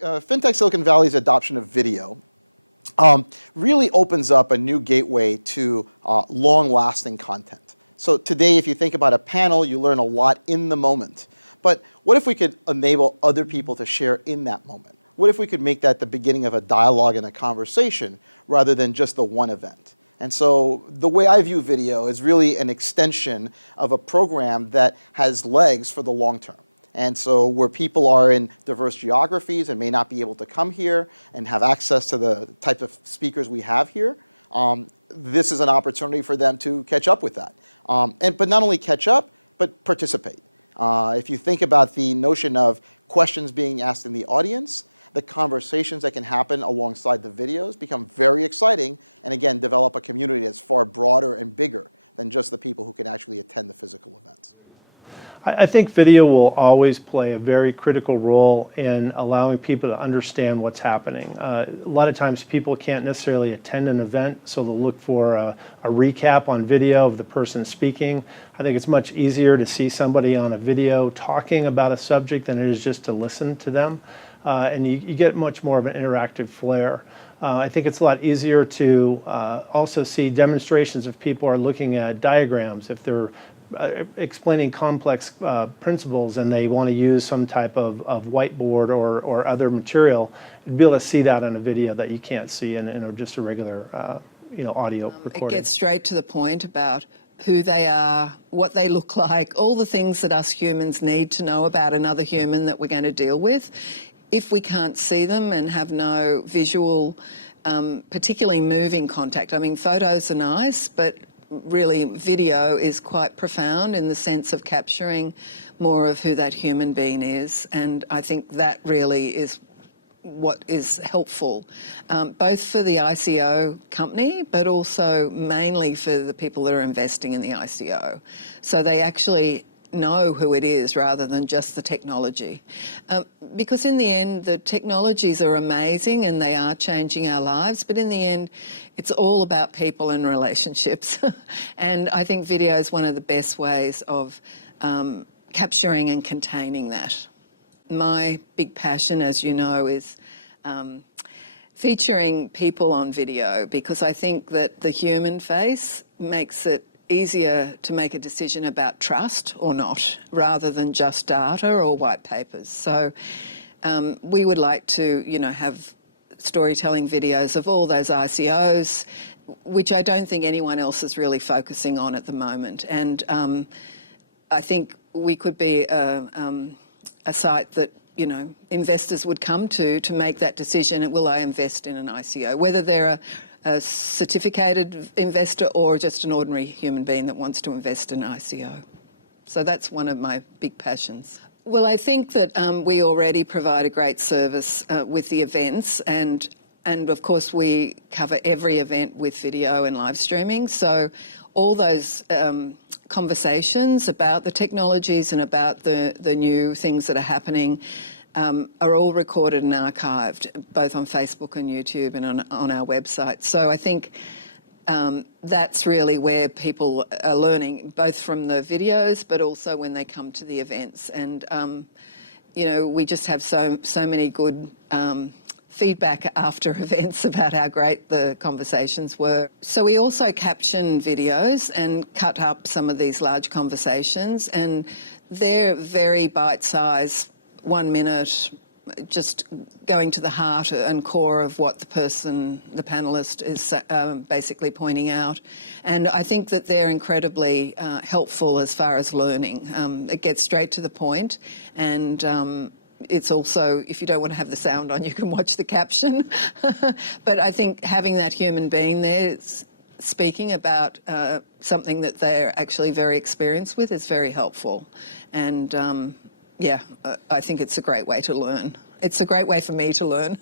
FinTech Silicon Valley's adoption of video really opens up a new gateway to long-lasting content. So today, if you think about a panel, you learn a lot in the moment. But what if we could enable other people to share in that moment? What if we could make that the beginning of a dialogue and a conversation rather than just the one event? And so the way I view video is really an extension of a program that has legs for the long term. And so where people are in diverse geographies and may not be able to come here and have access to the type of speakers we have here, this is an opportunity for them to catch up with that. But not only catch up, but participate. If you think about the notion of questions being asked in the audience, the conversations that can happen alongside the videos become very exciting, and again, develop a community that's far broader and bigger than just the people who can actually attend the physical events. I think video will always play a very critical role in allowing people to understand what's happening. A lot of times people can't necessarily attend an event, so they'll look for a recap on video of the person speaking. I think it's much easier to see somebody on a video talking about a subject than it is just to listen to them. And you get much more of an interactive flair. I think it's a lot easier to also see demonstrations if people are looking at diagrams, if they're explaining complex principles and they want to use some type of whiteboard or other material, you'd be able to see that on a video that you can't see in just a regular audio recording. It gets straight to the point about who they are, what they look like, all the things that us humans need to know about another human that we're going to deal with. If we can't see them and have no visual, particularly moving contact, I mean, photos are nice, but really video is quite profound in the sense of capturing more of who that human being is. And I think that really is what is helpful, both for the ICO company, but also mainly for the people that are investing in the ICO. So they actually know who it is rather than just the technology. Because in the end, the technologies are amazing and they are changing our lives, but in the end, it's all about people and relationships. And I think video is one of the best ways of capturing and containing that. My big passion, as you know, is featuring people on video, because I think that the human face makes it easier to make a decision about trust or not, rather than just data or white papers. So we would like to, have storytelling videos of all those ICOs, which I don't think anyone else is really focusing on at the moment. And I think we could be a site that, investors would come to make that decision, will I invest in an ICO? Whether they're a certificated investor or just an ordinary human being that wants to invest in ICO. So that's one of my big passions. Well, I think that we already provide a great service with the events, and of course we cover every event with video and live streaming. So all those conversations about the technologies and about the new things that are happening are all recorded and archived, both on Facebook and YouTube and on our website. So I think that's really where people are learning, both from the videos, but also when they come to the events. And, we just have so many good feedback after events about how great the conversations were. So we also caption videos and cut up some of these large conversations, and they're very bite-sized, 1 minute, just going to the heart and core of what the panellist is basically pointing out. And I think that they're incredibly helpful as far as learning. It gets straight to the point, and it's also, if you don't want to have the sound on, you can watch the caption. But I think having that human being there speaking about something that they're actually very experienced with is very helpful. And I think it's a great way to learn. It's a great way for me to learn.